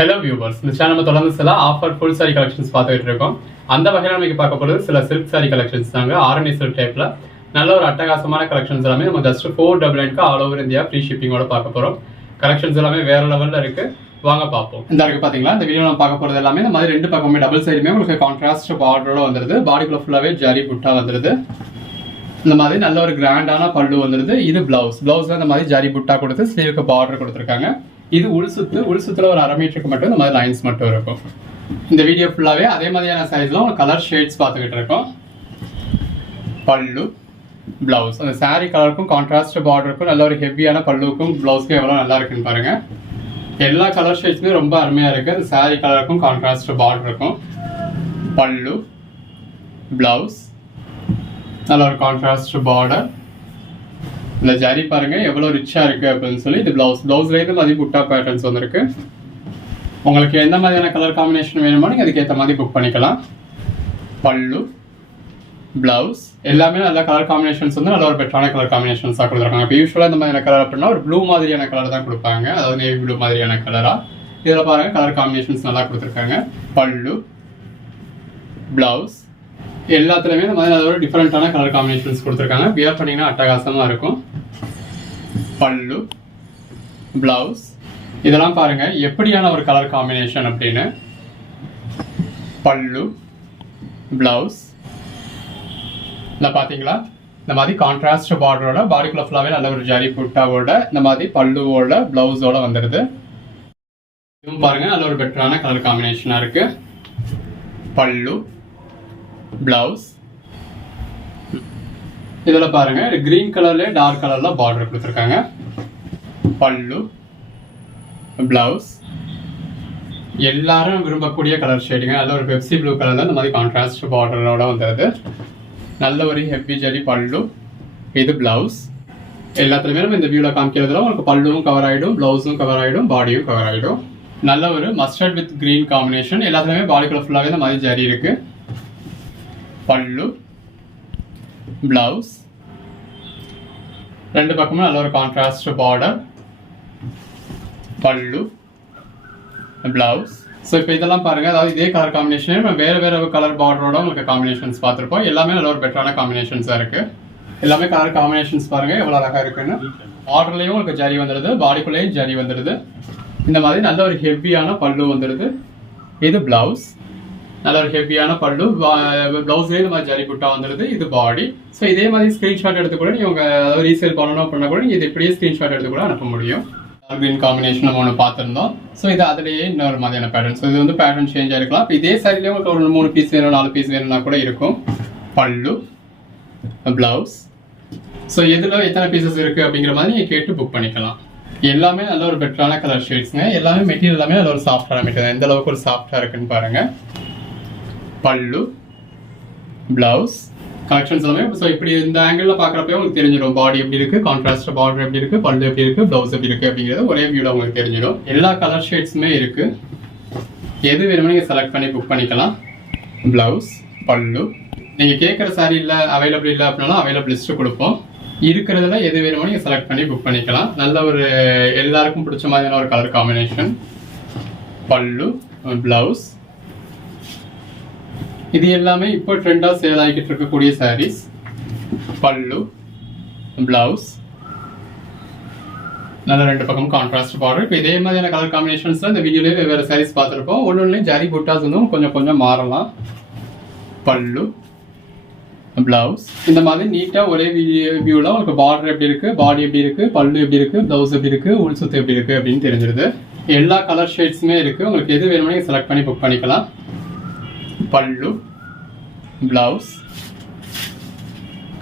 Hello viewers இந்த channel நம்ம தொடர்ந்து சில ஆஃபர் ஃபுல் சாரி கலெக்ஷன்ஸ் பார்த்துட்டு இருக்கோம். அந்த வகையில் நமக்கு பார்க்க போகிறது சில சில்க் சாரி கலெக்ஷன்ஸ் தாங்க. ஆரணி சில்க் டைப்பில் நல்ல ஒரு அட்டகாசமான கலெக்ஷன்ஸ் எல்லாமே நம்ம ஜஸ்ட் ஃபோர் டபுள் நைன்க்கு ஆல் ஓவர் இந்தியா ஃப்ரீ ஷிப்பிங்கோட பார்க்க போகிறோம் கலெக்ஷன்ஸ் எல்லாமே வேற லெவலில் இருக்கு. வாங்க பார்ப்போம். இந்த அளவுக்கு பார்த்தீங்களா இந்த வீடியோ நம்ம பார்க்க போகிறது எல்லாமே இந்த மாதிரி ரெண்டு பக்கமே டபுள் சைடுமே உங்களுக்கு கான்ட்ராஸ்ட் பார்டரோட வந்துருது. பாடிக்குள்ள ஃபுல்லாகவே ஜரி புட்டா வந்துருது. இந்த மாதிரி நல்ல ஒரு கிராண்டான பல்லு வந்துருது. இது பிளவுஸ் பிளவுஸ்ல இந்த மாதிரி ஜாரி புட்டா கொடுத்து ஸ்லீவுக்கு பார்டர் கொடுத்துருக்காங்க. இது உள் சுத்து உள் சுத்துல ஒரு அரை மீட்டருக்கு மட்டும் இந்த மாதிரி லைன்ஸ் மட்டும் இருக்கும். இந்த வீடியோ ஃபுல்லாகவே அதே மாதிரியான சைஸில் ஒரு கலர் ஷேட்ஸ் பார்த்துக்கிட்டு இருக்கோம். பல்லு பிளவுஸ் அந்த சாரீ கலருக்கும் கான்ட்ராஸ்ட் பார்டருக்கும் நல்ல ஒரு ஹெவியான பல்லுக்கும் பிளவுஸ்க்கும் எவ்வளோ நல்லா இருக்குன்னு பாருங்கள் எல்லா கலர் ஷேட்ஸுமே ரொம்ப அருமையாக இருக்குது அந்த சாரீ கலருக்கும் கான்ட்ராஸ்ட் பார்டர் இருக்கும் பல்லு பிளவுஸ் நல்ல ஒரு கான்ட்ராஸ்ட் பார்டர் இந்த ஜரி பாருங்க எவ்வளவு ரிச்சா இருக்கு அப்படின்னு சொல்லி இது பிளவுஸ் பிளவுஸ்ல இருந்து மதி புட்டா பேட்டர்ன்ஸ் வந்திருக்கு. உங்களுக்கு எந்த மாதிரியான கலர் காம்பினேஷன் வேணுமோ நீங்க அதுக்கேற்ற மாதிரி புக் பண்ணிக்கலாம். பல்லு பிளவுஸ் எல்லாமே நல்ல கலர் காம்பினேஷன்ஸ் வந்து நல்ல ஒரு பெட்டரான கலர் காம்பினேஷன்ஸாக கொடுத்துருக்காங்க. இப்போ யூஸ்வலாக இந்த மாதிரியான கலர் அப்படின்னா ஒரு ப்ளூ மாதிரியான கலர் தான் கொடுப்பாங்க. அதாவது நேவி ப்ளூ மாதிரியான கலரா இதில் பாருங்க கலர் காம்பினேஷன்ஸ் நல்லா கொடுத்துருக்காங்க. பல்லு பிளவுஸ் எல்லாத்துலேயுமே இந்த மாதிரி நல்ல ஒரு டிஃப்ரெண்ட்டான கலர் காம்பினேஷன்ஸ் கொடுத்துருக்காங்க. வியர் பண்ணிங்கன்னா அட்டகாசமாக இருக்கும். பல்லு பிளவுஸ் இதெல்லாம் பாருங்க. எப்படியான ஒரு கலர் காம்பினேஷன் அப்படின்னு? பல்லு பிளவுஸ் இல்லை பார்த்தீங்களா இந்த மாதிரி கான்ட்ராஸ்ட் பார்டரோட பாடிக்குள்ள ஃபுல்லாகவே நல்ல ஒரு ஜரி புட்டாவோட இந்த மாதிரி பல்லுவோட பிளவுஸோட வந்துடுது இதுவும் பாருங்க நல்ல ஒரு பெட்டரான கலர் காம்பினேஷனாக இருக்கு. பல்லு பிளவுஸ் இதில் பாருங்கள் க்ரீன் கலர்லேயே டார்க் கலரில் பார்டர் கொடுத்துருக்காங்க. பல்லு ப்ளவுஸ் எல்லாரும் விரும்பக்கூடிய கலர் ஷேடுங்க நல்ல ஒரு பெப்சி ப்ளூ கலரில் இந்த மாதிரி கான்ட்ராஸ்ட் பார்டரோட வந்துடுது நல்ல ஒரு ஹெவி ஜரி பல்லு இது ப்ளவுஸ் எல்லாத்துலேயுமே நம்ம இந்த வியூவில் காமிக்கிறதுல உங்களுக்கு பல்லுவும் கவர் ஆகிடும் ப்ளவுஸும் கவர் ஆகிடும் பாடியும் கவர் ஆகிடும் நல்ல ஒரு mustard with green combination body கால ஃபுல்லாகவே இந்த மாதிரி ஜரி இருக்குது பல்லு. பிளவுஸ் ரெண்டு பக்கமும் நல்ல ஒரு contrast border pallu. Blouse so இப்போ இதெல்லாம் பாருங்க. அதாவது இதே கலர் காம்பினேஷன் நம்ம வேற வேற கலர் பார்டரோட உங்களுக்கு காம்பினேஷன்ஸ் பார்த்துருப்போம். எல்லாமே நல்ல ஒரு பெட்டரான காம்பினேஷன்ஸாக இருக்கு. எல்லாமே கலர் காம்பினேஷன்ஸ் பாருங்க. எவ்வளோ அழகா இருக்குன்னு. பார்டர்லையும் உங்களுக்கு ஜரி வந்துடுது. பாடிக்குள்ளேயும் ஜரி வந்துடுது. இந்த மாதிரி நல்ல ஒரு ஹெவியான பல்லு வந்துடுது. இது பிளவுஸ் நல்ல ஒரு ஹெவியான பல்லு ப்ளவுஸ்லேயே இந்த மாதிரி ஜரி புட்டா வந்துடுது இது பாடி ஸோ இதே மாதிரி ஸ்க்ரீன்ஷாட் எடுத்து கூட நீங்கள் அதாவது ரீசேல் பண்ணணும் அப்படின்னா கூட நீங்கள் இது இப்படியே ஸ்க்ரீன்ஷாட் எடுத்து கூட அனுப்ப முடியும். கிரீன் காம்பினேஷன் நம்ம ஒன்று பார்த்துருந்தோம். ஸோ இது அதுலேயே இன்னொரு மாதிரியான பேட்டர்ன் ஸோ இது வந்து பேட்டர்ன் சேஞ்ச் ஆகிருக்கலாம் இப்போ இதே சாரிலேயே உங்களுக்கு ஒரு மூணு பீஸ் வேணும் நாலு பீஸ் வேணும்னா கூட இருக்கும். பல்லு பிளவுஸ் ஸோ எதில் எத்தனை பீசஸ் இருக்குது அப்படிங்கிற மாதிரி நீங்கள் கேட்டு புக் பண்ணிக்கலாம். எல்லாமே நல்ல ஒரு பெட்டரான கலர் ஷேட்ஸுங்க எல்லாமே மெட்டீரியல் எல்லாமே நல்ல ஒரு சாஃப்டான மெட்டீரியல் எந்த அளவுக்கு ஒரு சாஃப்டாக இருக்குன்னு பாருங்கள் பல்லு பிளவுஸ் கலெக்ஷன்ஸ் எல்லாமே. ஸோ இப்படி இந்த ஆங்கிளில் பார்க்குறப்பே உங்களுக்கு தெரிஞ்சிடும். பாடி எப்படி இருக்குது கான்ட்ராஸ்ட் பார்டர் எப்படி இருக்குது பல்லு எப்படி இருக்குது பிளவுஸ் எப்படி இருக்கு அப்படிங்கிறது ஒரே வியூவில் உங்களுக்கு தெரிஞ்சிடும். எல்லா கலர் ஷேட்ஸுமே இருக்குது எது வேணுமோ நீங்கள் செலக்ட் பண்ணி புக் பண்ணிக்கலாம். பிளவுஸ் பல்லு. நீங்கள் கேட்குற சாரி இல்லை அவைலபிள் இல்லை அப்படின்னாலும் அவைலபிள் லிஸ்ட்டு கொடுப்போம். இருக்கிறதுல எது வேணுமோ நீங்கள் செலக்ட் பண்ணி புக் பண்ணிக்கலாம். நல்ல ஒரு எல்லாருக்கும் பிடிச்ச மாதிரியான ஒரு கலர் காம்பினேஷன் பல்லு பிளவுஸ் இது எல்லாமே இப்போ ட்ரெண்டாக சேல் ஆகிக்கிட்டு இருக்கக்கூடிய சாரீஸ் பல்லு பிளவுஸ் நல்ல ரெண்டு பக்கம் கான்ட்ராஸ்ட் பார்டர் இப்போ இதே மாதிரியான கலர் காம்பினேஷன்ஸில் இந்த வீடியோலேயே வெவ்வேறு சாரீஸ் பார்த்துருப்போம். ஒன்று ஒன்றும் ஜாரி புட்டாஸ் வந்து கொஞ்சம் கொஞ்சம் மாறலாம். பல்லு பிளவுஸ் இந்த மாதிரி நீட்டாக ஒரே வியூவில் உங்களுக்கு பார்டர் எப்படி இருக்குது பாடி எப்படி இருக்குது பல்லு எப்படி இருக்குது பிளவுஸ் எப்படி இருக்குது உள் சுத்து எப்படி இருக்குது அப்படின்னு தெரிஞ்சிருது. எல்லா கலர் ஷேட்ஸுமே இருக்குது உங்களுக்கு எது வேணுமோ நீங்கள் செலக்ட் பண்ணி புக் பண்ணிக்கலாம். பல்லு பிளவுஸ்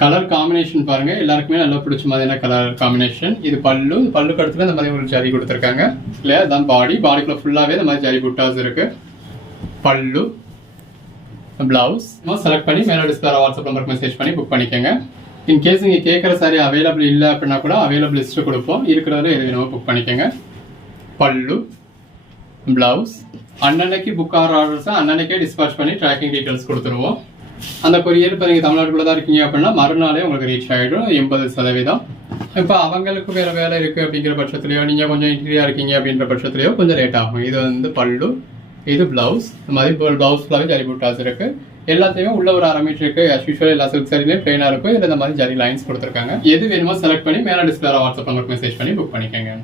கலர் காம்பினேஷன் பாருங்க. எல்லாருக்குமே நல்லா பிடிச்ச மாதிரியான கலர் காம்பினேஷன் இது பல்லு. பல்லு கடுத்துல இந்த மாதிரி ஒரு ஜரி கொடுத்துருக்காங்க. இல்லையா? அதுதான் பாடி பாடிக்குள்ள ஃபுல்லாகவே இந்த மாதிரி ஜரி புட்டாஸ் இருக்கு. பல்லு பிளவுஸ் செலக்ட் பண்ணி மேலே டிஸ்பிளே வாட்ஸ்அப் நம்பருக்கு மெசேஜ் பண்ணி புக் பண்ணிக்கோங்க. இன்கேஸ் நீங்கள் கேட்குற சாரி அவைலபிள் இல்லை அப்படின்னா கூட அவைலபிள் லிஸ்ட்டு கொடுப்போம். இருக்கிறதுல எது வேணுமோ புக் பண்ணிக்கோங்க. பல்லு பிளவுஸ் அன்னன்னைக்கு புக் ஆகிற ஆர்டர்ஸை அன்னன்னைக்கே டிஸ்பாச் பண்ணி ட்ராக்கிங் டீட்டெயில்ஸ் கொடுத்துருவோம். அந்த கொரியர் இப்போ நீங்கள் தமிழ்நாட்டுக்குள்ள தான் இருக்கீங்க அப்படின்னா மறுநாளே உங்களுக்கு ரீச் ஆகிடும் எண்பது சதவீதம். இப்போ அவங்களுக்கு வேறு வேலை இருக்குது அப்படிங்கிற பட்சத்துலையோ நீங்கள் கொஞ்சம் இன்டீரியா இருக்கீங்க அப்படின்ற பட்சத்துலையோ கொஞ்சம் லேட் ஆகும். இது வந்து பல்லு இது பிளவுஸ் இந்த மாதிரி பிளவுஸ் ஃபுல்லாகவே ஜரி புட்டாஸ் இருக்குது எல்லாத்தையுமே உள்ள ஒரு அரை மீட்டர் இருக்கு. எல்லா சில்க் சரிலையும் பிளைனா இருக்கும். இதில் இந்த மாதிரி ஜரி லைன்ஸ் கொடுத்துருக்காங்க. எது வேணுமோ செலக்ட் பண்ணி மேலே டிஸ்பிளே வாட்ஸ்அப் நம்பருக்கு மெசேஜ் பண்ணி புக் பண்ணிக்கோங்க.